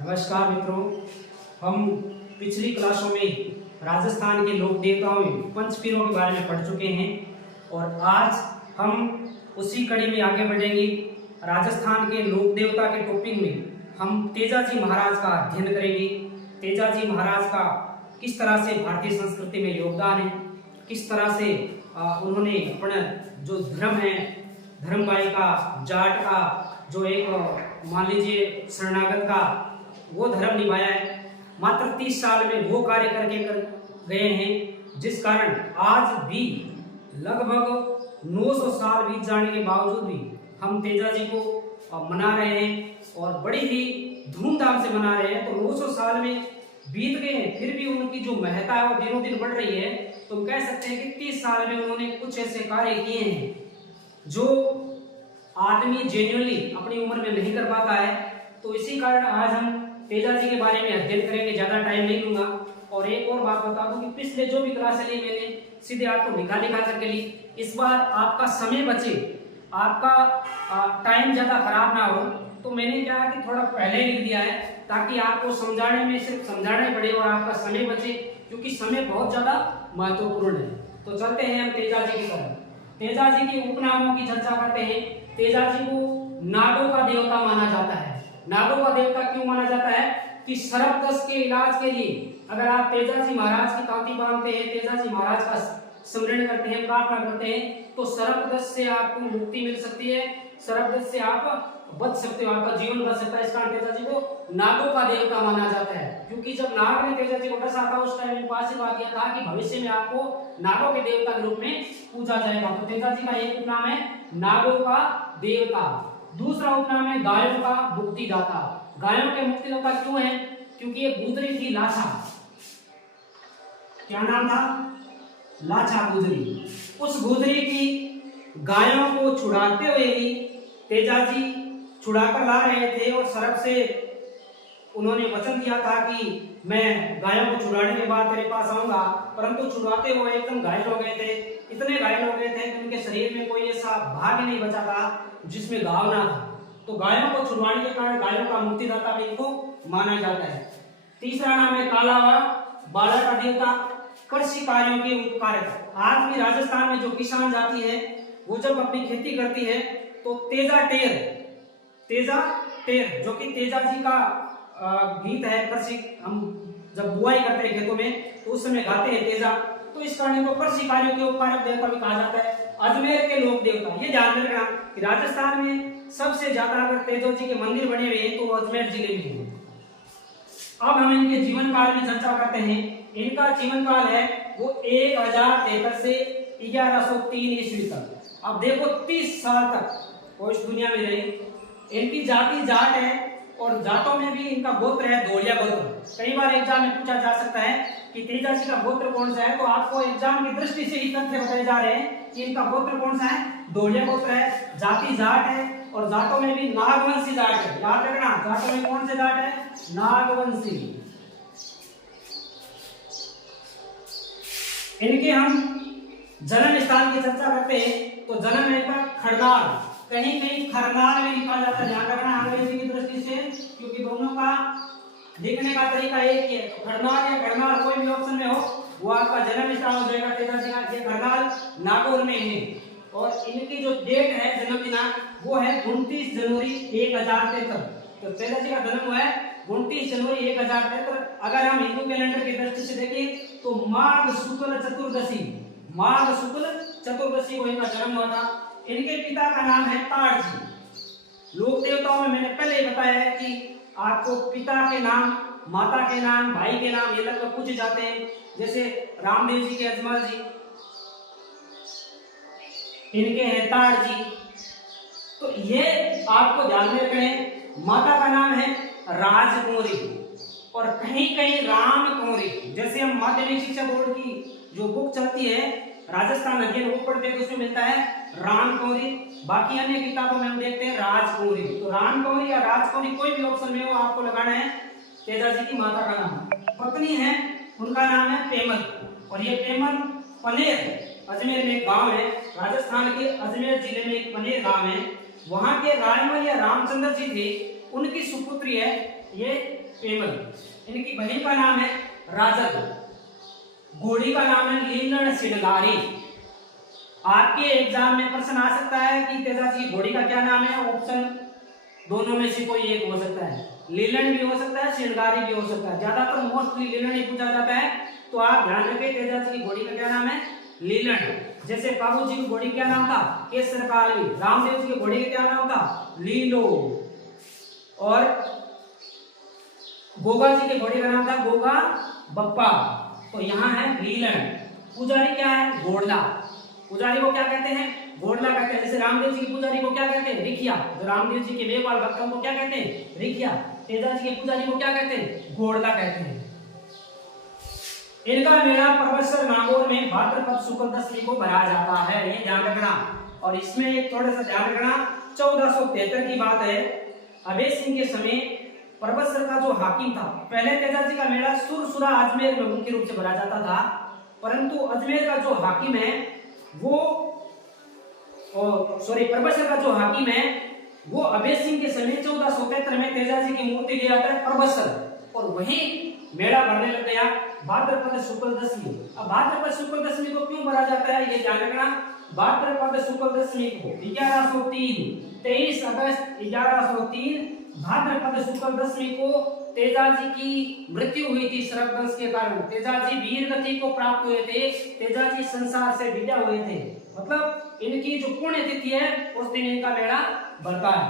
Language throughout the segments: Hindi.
नमस्कार मित्रों। हम पिछली क्लासों में राजस्थान के लोक देवताओं में पंचपीरों के बारे में पढ़ चुके हैं और आज हम उसी कड़ी में आगे बढ़ेंगे। राजस्थान के लोक देवता के टॉपिक में हम तेजाजी महाराज का अध्ययन करेंगे। तेजाजी महाराज का किस तरह से भारतीय संस्कृति में योगदान है, किस तरह से उन्होंने अपना जो धर्म है, धर्मबाई का, जाट का, जो एक मान लीजिए शरणागत का, वो धर्म निभाया है। मात्र 30 साल में वो कार्य करके कर गए हैं, जिस कारण आज भी लगभग 900 साल बीत जाने के बावजूद भी हम तेजाजी को मना रहे हैं और बड़ी ही धूमधाम से मना रहे हैं। तो 900 साल में बीत गए हैं, फिर भी उनकी जो महत्ता है वो दिनों दिन बढ़ रही है। तो हम कह सकते हैं कि 30 साल में उन्होंने कुछ ऐसे कार्य किए हैं जो आदमी जेन्युइनली अपनी उम्र में नहीं कर पाता है। तो इसी कारण आज हम तेजाजी के बारे में अध्ययन करेंगे। ज्यादा टाइम नहीं लूंगा। और एक और बात बता दूं कि पिछले जो भी क्लास ली मैंने सीधे आपको लिखा करके ली। इस बार आपका समय बचे, आपका टाइम ज्यादा खराब ना हो, तो मैंने क्या कि थोड़ा पहले लिख दिया है ताकि आपको समझाने में सिर्फ समझाना ही पड़े और आपका समय बचे, क्योंकि समय बहुत ज्यादा महत्वपूर्ण है। तो चलते हैं हम तेजाजी की तरफ। तेजाजी के उपनामों की चर्चा करते हैं। तेजाजी को नागों का देवता माना जाता है। नागों का देवता क्यों माना जाता है कि सर्पदंश के इलाज के लिए अगर आप तेजाजी महाराज की तांती बांधते हैं, तेजाजी महाराज का स्मरण करते हैं, प्रार्थना करते हैं, तो सर्पदंश से आपको मुक्ति मिल सकती है, सर्पदंश से आप बच सकते हो, आपका जीवन बच सकता है। इस कारण तेजाजी को नागों का देवता माना जाता है, क्योंकि जब नाग ने तेजाजी को डसा था उस टाइम उनको आशीर्वाद दिया था कि भविष्य में आपको नागों के देवता के रूप में पूजा जाएगा। तो तेजाजी का एक उपनाम है नागों का देवता। दूसरा उपनाम है गायों का मुक्तिदाता। गायों के मुक्तिदाता क्यों है? क्योंकि एक गुजरी थी लाछा, क्या नाम था? लाछा गुजरी। उस गुजरी की गायों को छुड़ाते हुए ही तेजाजी छुड़ाकर ला रहे थे और सर्प से उन्होंने वचन दिया था कि मैं गायों को छुड़ाने के बाद तेरे पास आऊंगा, परंतु छुड़ाते हुए एकदम घायल हो गए थे। इतने घायल हो गए थे कि उनके शरीर में कोई ऐसा भाग नहीं बचा था जिसमें घाव ना था। तो गायों को छुड़वाने के कारण गायों का मुक्तिदाता भी इनको माना जाता है। तीसरा नाम है कालावा, बाला का देवता, कृषि कार्यों के उपकारक। आज भी राजस्थान में जो किसान जाति है वो जब अपनी खेती करती है तो तेजा टेर जो कि तेजाजी का गीत है, कृषि हम जब बुआई करते हैं खेतों में तो उस समय गाते हैं तेजा। तो इस कारण को कृषि कार्यों के उपकारक देवता भी कहा जाता है। अजमेर के लोक देवता, ये ध्यान रखना कि राजस्थान में सबसे ज्यादा अगर तेजोजी के मंदिर बने हुए हैं तो अजमेर जिले में है। अब हम इनके जीवन काल में चर्चा करते हैं। इनका जीवन काल है वो 1073 से 1103 ईस्वी तक। अब देखो 30 साल तक वो इस दुनिया में रहे। इनकी जाति जाट है और जाटों में भी इनका गोत्र है धोलिया गोत्र। कई बार एग्जाम में पूछा जा सकता है कि तेजाजी का गोत्र कौन सा है, तो आपको एग्जाम की दृष्टि से ही तथ्य बताए जा रहे हैं कि इनका गोत्र कौन सा है, धोलिया गोत्र है, जाति जाट है और जाटों में भी नागवंशी जाट है। याद रखना, जाटों में कौन से जाट है? नागवंशी। इनके हम जन्म स्थान की चर्चा करते हैं तो जन्म है इनका खरनाल, कहीं कहीं खरनाल में लिखा जाता है। ध्यान रखना अंग्रेजी की दृष्टि से, क्योंकि दोनों का लिखने का तरीका एक ही है। खरनाल या खरनाल कोई भी ऑप्शन में हो वो आपका जन्म स्थान हो जाएगा। तेजाजी का ये खरनाल नागौर में है और इनकी जो डेट है जन्म दिनांक वो है 29 जनवरी 1073। तो तेजाजी का जन्म हुआ है 29 जनवरी 1073। अगर हम हिंदू कैलेंडर की दृष्टि से देखें तो माघ शुक्ल चतुर्दशी को इनका जन्म हुआ था। इनके पिता का नाम है ताड़जी। लोक देवताओं में मैंने पहले ही बताया है कि आपको पिता के नाम, माता के नाम, भाई के नाम ये लगभग पूछे जाते हैं। जैसे रामदेव जी के अजमल जी, इनके हैं ताड़जी। तो ये आपको ध्यान में रखें। माता का नाम है राजकुंवरी और कहीं कहीं राम कुंवरी। जैसे हम माध्यमिक शिक्षा बोर्ड की जो बुक चलती है राजस्थान अध्ययन वो पढ़ते हैं तो उसमें मिलता है राम कुंवरी, बाकी अन्य किताबों में हम देखते हैं राजकुंवरी। तो राम कुंवरी या राजकुंवरी कोई भी ऑप्शन में हो आपको लगाना है तेजाजी की माता का नाम। पत्नी है उनका नाम है पेमल और ये पेमल पनेर अजमेर में एक गांव है। राजस्थान के अजमेर जिले में एक पनेर गांव है। वहां के रायमल या रामचंद्र जी थे, उनकी सुपुत्री है ये पेमल, इनकी बहन का नाम है राजल, घोड़ी का नाम है लीलन सिडगारी। आपके एग्जाम में प्रश्न आ सकता है कि तेजाजी की घोड़ी का क्या नाम है, ऑप्शन दोनों में से कोई एक हो सकता है, लीलन भी हो सकता है, सिडगारी भी हो सकता है। ज्यादातर मोस्टली लीलन ही पूछा जाता है, तो आप ध्यान रखें तेजाजी की घोड़ी का क्या नाम है, लीलन। जैसे काबू जी की घोड़ी क्या नाम था, केसर कालवी। रामदेव जी की घोड़ी का क्या नाम था, लीलो। और गोगा जी के घोड़े का नाम था गोगा बप्पा। तो यहाँ है लीलन। पुजारी क्या है, घोड़ला। पुजारी को क्या कहते हैं, घोड़ला कहते हैं। जैसे रामदेव जी के पुजारी को क्या कहते हैं, रिखिया। जो रामदेव जी के मेघवाल भक्त को क्या कहते हैं, रिखिया। तेजा जी के पुजारी को क्या कहते हैं, घोड़ला कहते हैं। इनका मेला परबतसर नागौर में भाद्रपद शुक्ल दशमी को भरा जाता है, ये ध्यान रखना। और इसमें एक थोड़ा सा ध्यान रखना, 1473 की बात है। अभय सिंह के समय परबतसर का जो हाकिम था, पहले तेजा जी का मेला सुरसुरा अजमेर में मुख्य रूप से भरा जाता था, परंतु अजमेर का जो हाकिम है वो परबतसर का जो हाकिम है वो अभय सिंह के समय 1473 में तेजा जी की मूर्ति ले आता है परबतसर, और वहीं मेला भरने लग गया भाद्रपद शुक्ल दशमी। अब भाद्रपद शुक्ल दशमी को क्यों भरा जाता है, ये ध्यान रखना। भाद्रपद शुक्ल दशमी को 23 अगस्त 1103 भाद्रपद शुक्ल दशमी को तेजाजी की मृत्यु हुई थी सर्पदंश के कारण। तेजाजी वीर गति को प्राप्त हुए थे, तेजाजी संसार से विदा हुए थे, मतलब इनकी जो पुण्य तिथि है उस दिन इनका मेला भरता है।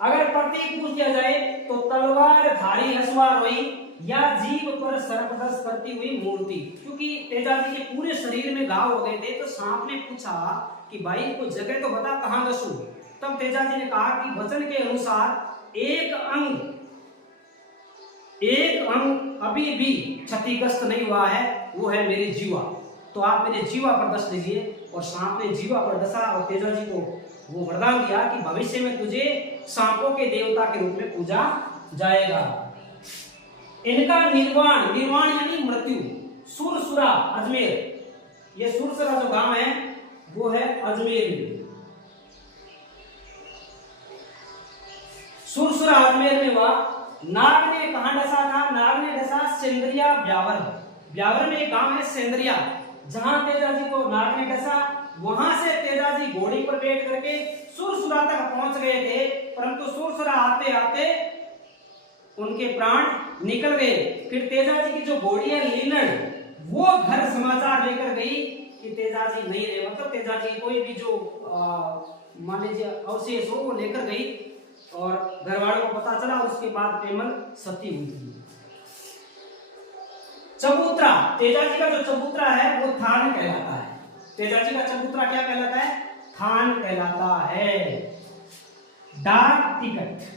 अगर प्रतीक पूछ दिया जाए तो तलवार धारी अश्वारोही या जीभ पर सर्पदंश करती हुई मूर्ति, क्योंकि तेजाजी के पूरे शरीर में घाव हो गए थे, तो सांप ने पूछा कि भाई कोई जगह तो बता कहां दसू। तब तेजाजी ने कहा कि वचन के अनुसार एक अंग अभी भी क्षतिग्रस्त नहीं हुआ है, वो है मेरी जीवा। तो आप मेरे जीवा पर दस लीजिए। और सांप ने जीवा पर दसा और तेजाजी को वो वरदान दिया कि भविष्य में तुझे सांपों के देवता के रूप में पूजा जाएगा। इनका निर्वाण यानी मृत्यु सुरसुरा अजमेर, ये सुरसुरा जो गांव है वो है अजमेर में। सुरसुरा अजमेर में हुआ। नाग ने कहां डसा था, नाग ने डसा सेंद्रिया ब्यावर। ब्यावर में एक गांव है सेंद्रिया, जहां तेजाजी को नाग ने डसा। वहां से तेजाजी घोड़ी पर बैठ करके सुरसुरा तक पहुंच गए थे, परंतु सुरसुरा आते आते उनके प्राण निकल गए। फिर तेजाजी की जो घोड़ी है लीलन, वो घर समाचार लेकर गई कि तेजाजी नहीं रहे, मतलब तेजाजी कोई भी जो मान लीजिए अवशेष हो वो लेकर गई, और घर वालों को पता चला। उसके बाद पेमल सती हुई थी। चबूतरा, तेजाजी का जो चबूतरा है वो थान कहलाता है। तेजाजी का चबूतरा क्या कहलाता है, थान कहलाता है। डाक टिकट,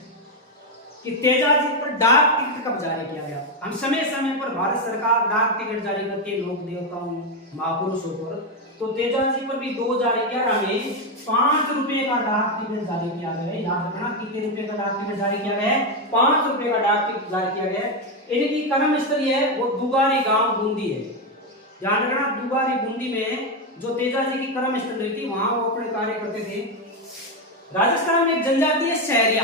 कि तेजाजी पर डाक टिकट कब जारी किया गया। हम समय समय पर भारत सरकार डाक टिकट जारी करती है लोक देवताओं महापुरुषों पर, तो तेजाजी पर भी 2011 में 5 रुपए का डाक टिकट जारी किया गया है। याद रखना, कितने रुपए का डाक टिकट जारी किया गया है, 5 रुपए का डाक टिकट जारी किया गया है। इनकी कर्म स्थली है वो दुगारी गांव बूंदी है। ध्यान रखना, दुगारी बूंदी में जो तेजाजी की कर्म स्थली थी वहां वो अपने कार्य करते थे। राजस्थान में एक जनजाति है सहरिया,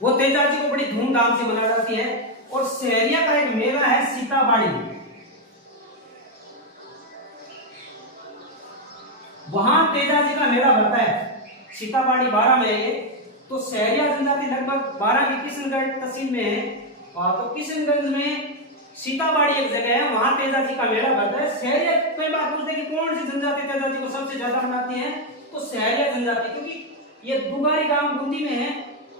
वो तेजाजी को बड़ी धूमधाम से मनाई जाती है। और सहरिया का एक मेला है सीताबाड़ी, वहां तेजाजी का मेला भरता है। सीताबाड़ी 12 में है। तो सहरिया जनजाति लगभग 12 की किशनगढ़ तहसील में है। तो किशनगंज में सीताबाड़ी एक जगह है, वहां तेजाजी का मेला भरता है। सहरिया कई बार पूछते हैं कि कौन सी जनजाति तेजाजी को सबसे ज्यादा मनाती है, तो सहरिया जनजाति, क्योंकि ये दुगारी गांव बूंदी में है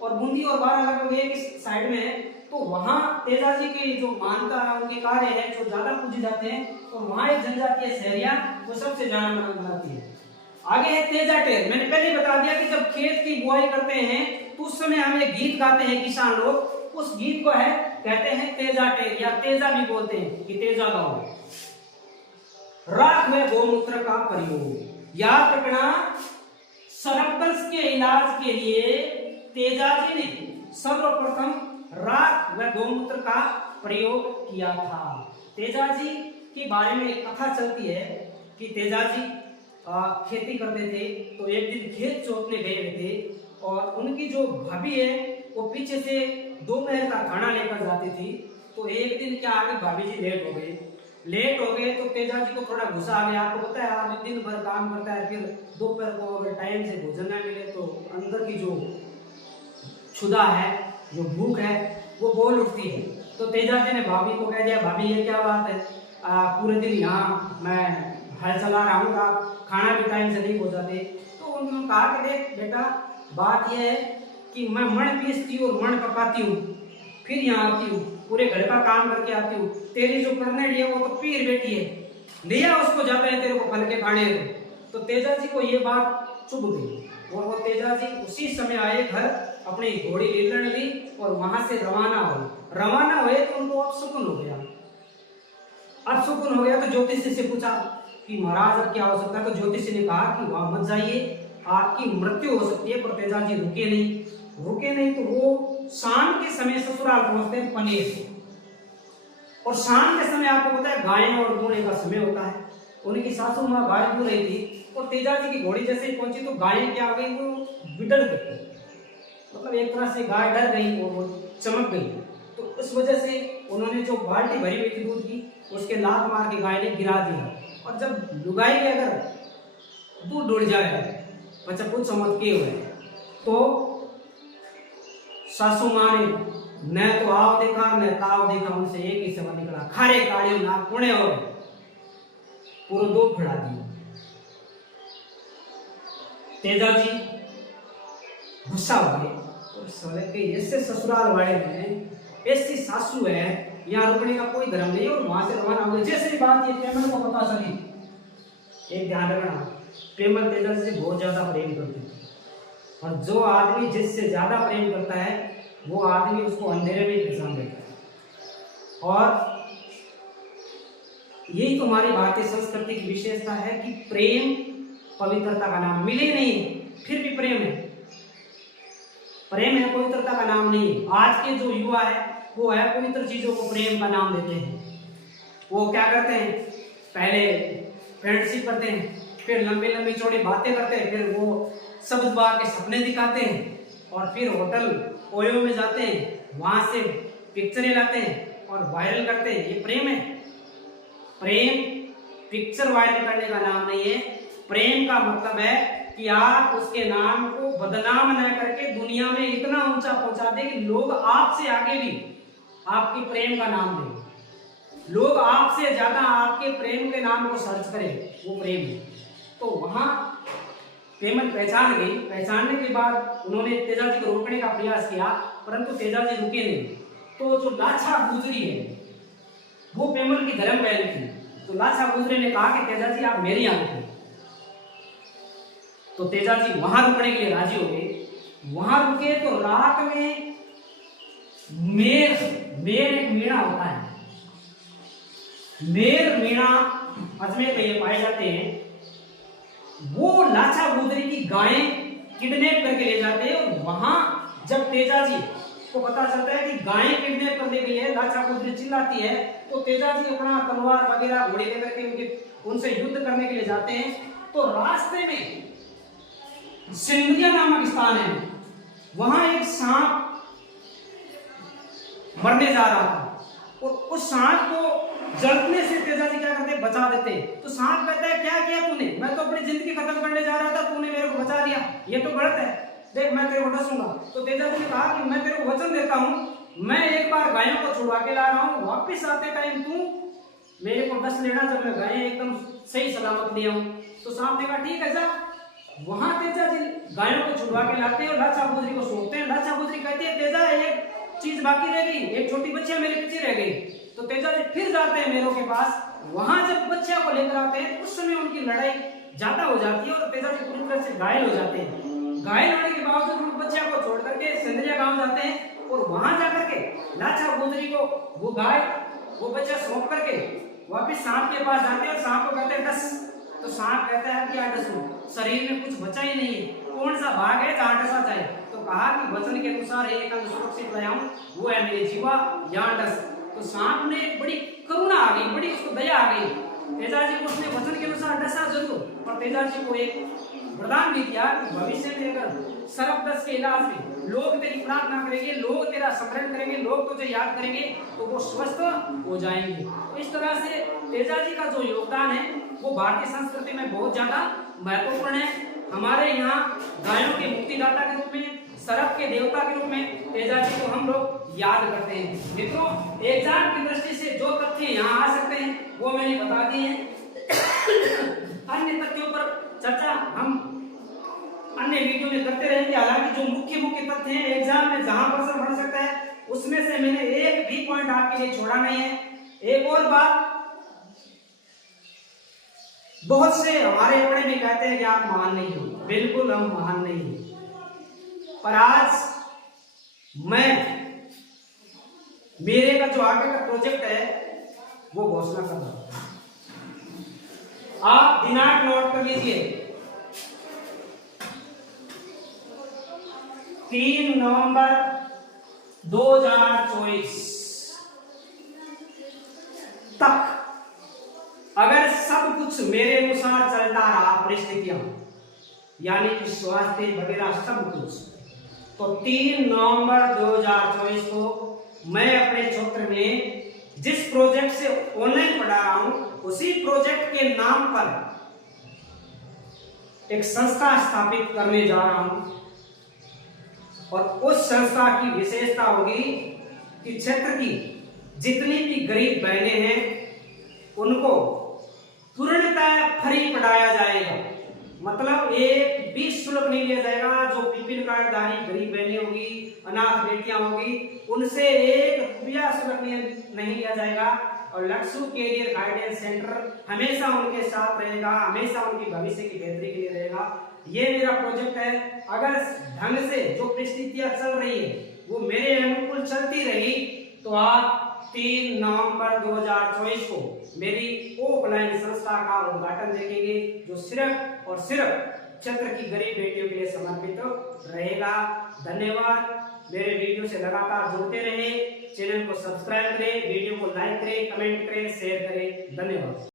और बूंदी और 12 लगभग एक साइड में है। तो वहां तेजाजी की जो मानता उनके कार्य है जो ज्यादा पूजे जाते हैं, तो वहां एक जनजाति है सहरिया, वो सबसे ज्यादा मनाती है। आगे है तेजा टेर। मैंने पहले बता दिया कि जब खेत की बुआई करते हैं तो उस समय हम एक गीत गाते हैं किसान लोग, उस गीत को है कहते हैं तेजा टेर, या तेजा भी बोलते हैं कि तेजा गाओ। राख व गोमूत्र का प्रयोग, याद रखना, सर्पदंश के इलाज के लिए तेजाजी ने सर्वप्रथम राख व गोमूत्र का प्रयोग किया था। तेजाजी के बारे में एक कथा चलती है कि तेजाजी खेती करते थे, तो एक दिन खेत जोतने गए थे और उनकी जो भाभी है वो पीछे से दोपहर का खाना लेकर जाती थी। तो एक दिन क्या आगे भाभी जी लेट हो गए तो तेजा जी को थोड़ा गुस्सा आ गया। आपको पता है आदमी दिन भर काम करता है, फिर दोपहर को अगर टाइम से भोजन ना मिले तो अंदर की जो क्षुधा है, जो भूख है, वो बोल उठती है। तो तेजा जी ने भाभी को कह दिया, भाभी ये क्या बात है, पूरे दिन यहाँ मैं हल चला रहा हूँ, खाना भी टाइम से नहीं पहुँचाते। तो उन्होंने कहा कि देख बेटा, बात यह है कि मैं मण पीसती हूँ और मण पकाती हूँ, फिर यहाँ आती हूँ, पूरे घर का काम करके आती हूँ। तेरी जो करनेड़ी है वो तो पीर बेटी है, लिया उसको जाता है तेरे को फल के खाने को। तो तेजा जी को ये बात चुभ गई और वो तेजा जी उसी समय आए घर, अपनी घोड़ी लीलण ली और वहां से रवाना हुए। तो उनको अपशकुन हो गया। तो ज्योतिषी से पूछा कि महाराज अब क्या हो सकता है। तो ज्योतिषी ने कहा कि वहां मत जाइए, आपकी मृत्यु हो सकती है। पर तेजा जी रुके नहीं। तो वो शाम के समय ससुराल पहुंचते हैं पनेर, और शाम के समय आपको पता है गाय और दूल्हे का समय होता है। उनकी सासू माँ गाय दूध रही थी और तेजा जी की घोड़ी जैसे ही पहुंची तो गाय क्या हो गई, वो बिगड़ गई, मतलब एक तरह से गाय डर गई और वो चमक गई। तो उस वजह से उन्होंने जो बाल्टी भरी हुई थी दूध की, उसके लात मार के गाय ने गिरा दिया। और जब लुगाई के अगर दूध डुल जाए, बच्चा कुछ समझ के हुए, तो सासू माँ ने न तो आव देखा न ताव देखा, उनसे एक ही शब्द निकला, खारे काड़ियों नाक पुणे हो, पूरा दूध फड़ा दिया। तेजा जी गुस्सा हो गए और सोले के ऐसे ससुराल वाले में ऐसी सासू है, यहाँ रुकने का कोई धर्म नहीं। और वहां से रवाना हो गए। जैसे ही बात ये पेमल को पता चली, एक ध्यान रखना, पेमल तेजा से बहुत ज्यादा प्रेम करती थी, और जो आदमी जिससे ज्यादा प्रेम करता है वो आदमी उसको अंधेरे में पहचान देता है। और यही तो हमारी भारतीय संस्कृति की विशेषता है कि प्रेम पवित्रता का नाम, मिले नहीं फिर भी प्रेम है, पवित्रता का नाम नहीं। आज के जो युवा है वो है पवित्र चीजों को प्रेम का नाम देते हैं। वो क्या करते हैं, पहले फ्रेंडशिप करते हैं, फिर लंबी लंबी चौड़ी बातें करते हैं, फिर वो शब्द बार के सपने दिखाते हैं, और फिर होटल ओयो में जाते हैं, वहां से पिक्चरें लाते हैं और वायरल करते हैं। ये प्रेम है? प्रेम पिक्चर वायरल करने का नाम नहीं है। प्रेम का मतलब है कि आप उसके नाम को बदनाम न करके दुनिया में इतना ऊंचा पहुंचा दे कि लोग आपसे आगे भी आपकी प्रेम का नाम दें, लोग आपसे ज्यादा आपके प्रेम के नाम को सर्च करें, वो प्रेम है। तो वहां पेमल पहचान गई। पहचानने के बाद उन्होंने तेजा जी को रोकने का प्रयास किया, परंतु तेजा जी रुके नहीं। तो जो लाछा गुजरी है वो पेमल की धर्म बहन थी। तो लाछा गुजरी ने कहा कि तेजा जी आप मेरी यहाँ रुके। तो तेजा जी वहां रुकने के लिए राजी हो गए। वहां रुके तो रात में मेर एक मीणा होता है, मेर मीणा अजमेर में ये पाए जाते हैं। वो लाछा गुजरी की गायें किडनैप करके ले जाते हैं। और वहां जब तेजा जी को पता चलता है कि गायें किडनैप करने के लिए लाछा गुजरी चिल्लाती है, तो तेजा जी अपना तलवार वगैरह घोड़े लेकर के उनसे युद्ध करने के लिए जाते हैं। तो रास्ते में सिंधिया नामक स्थान है, वहां एक सांप मरने जा रहा था, और उस सांप को जलने से तेजा जी क्या करते, बचा देते। तो सांप कहता है क्या किया तूने, मैं तो अपनी जिंदगी खत्म करने जा रहा था, तूने मेरे को बचा दिया, ये तो गलत है, देख मैं तेरे को डसूंगा। तो तेजा जी ने कहा कि मैं तेरे को वचन देता हूं, मैं एक बार गायों को छुड़वा के ला रहा हूं, वापिस आते टाइम तू मेरे को डस लेना जब मैं गायें एकदम सही सलामत ले आऊं। तो सांप ने कहा ठीक है जा। वहां तेजा जी गायों को छुड़वा के लाते हैं और लाछा गुजरी को सौंपते हैं। लाछा गुजरी कहती है तेजा एक चीज बाकी रह गई, एक छोटी बच्चियां मेरे पीछे रह गई। तो तेजा जी फिर जाते हैं मेरों के पास। वहां जब बच्चियां को लेकर आते हैं उस समय उनकी लड़ाई ज्यादा हो जाती है और तेजा जी पूरी तरह से घायल हो जाते हैं। घायल होने के बावजूद उन बच्चियों को छोड़ करके सिंदरिया गांव जाते हैं और वहां जाकर के लाछा गुजरी को वो गाय वो बच्चा सौंप करके वापिस सांप के पास जाते हैं और सांप को कहते हैं डस। तो सांप कहता है क्या डसूं, शरीर में कुछ बचा ही नहीं है, कौन सा भाग है जहां डसा जाए। तो कहा कि वचन के अनुसार एक अंग सुरक्षित लाया हूं, वो है मेरे जीवा, यहाँ डस। तो सांप ने बड़ी करुणा आ गई, बड़ी उसको दया आ गई। तेजा जी को उसने वचन के अनुसार डसा जरूर, और तेजा जी को एक वरदान भी दिया कि भविष्य में अगर सर्पदंश के इलाज में लोग तेरी प्रार्थना करेंगे, लोग तेरा स्मरण करेंगे, लोग तुझे याद करेंगे तो वो स्वस्थ हो जाएंगे। तो इस तरह से तेजा जी का जो योगदान है वो भारतीय संस्कृति में बहुत ज्यादा महत्वपूर्ण है। हमारे यहाँ गायों के मुक्तिदाता के रूप में, सर्प के देवता के रूप में तेजा जी को हम लोग याद करते हैं। मित्रों, एग्जाम की दृष्टि से जो तथ्य यहाँ आ सकते हैं वो मैंने बता दिए हैं। अन्य तथ्यों पर चर्चा हम अन्य वीडियो में करते रहेंगे। हालांकि जो मुख्य तथ्य हैं एग्जाम में जहां प्रश्न बन सकता है उसमें से मैंने एक भी पॉइंट आपके लिए छोड़ा नहीं है। एक और बात, बहुत से हमारे अपने भी कहते हैं कि आप महान नहीं हो। बिल्कुल हम महान नहीं हैं, पर आज मेरे का जो आगे का प्रोजेक्ट है वो घोषणा कर रहा हूं। आप दिनांक नोट कर लीजिए, 3 नवंबर 2024 तक अगर सब कुछ मेरे अनुसार चलता रहा, परिस्थितियां यानी कि स्वास्थ्य वगैरह सब कुछ, तो 3 नवंबर 2024 को मैं अपने क्षेत्र में जिस प्रोजेक्ट से ऑनलाइन पढ़ा रहा हूं उसी प्रोजेक्ट के नाम पर एक संस्था स्थापित करने जा रहा हूं। और उस संस्था की विशेषता होगी कि क्षेत्र की जितनी भी गरीब बहनें हैं उनको पूर्णतः फ्री पढ़ाया जाएगा। मतलब एक भी शुल्क नहीं लिया जाएगा। जो बीपीएल कार्डधारी गरीब बहनें होगी, अनाथ बेटियां होगी, उनसे 1 रुपया शुल्क नहीं लिया जाएगा। और लक्ष्य कैरियर गाइडेंस सेंटर हमेशा उनके साथ रहेगा, हमेशा उनकी भविष्य की बेहतरी के लिए रहेगा। ये मेरा प्रोजेक्ट है। अगर ढंग से जो परिस्थितियां चल रही है वो मेरे अनुकूल चलती रही तो आप 3 नवंबर 2024 को मेरी ऑफलाइन संस्था का उद्घाटन देखेंगे, जो सिर्फ और सिर्फ क्षेत्र की गरीब बेटियों के लिए समर्पित रहेगा। धन्यवाद। मेरे वीडियो से लगातार जुड़ते रहे, चैनल को सब्सक्राइब करें, वीडियो को लाइक करें, कमेंट करें, शेयर करें। धन्यवाद।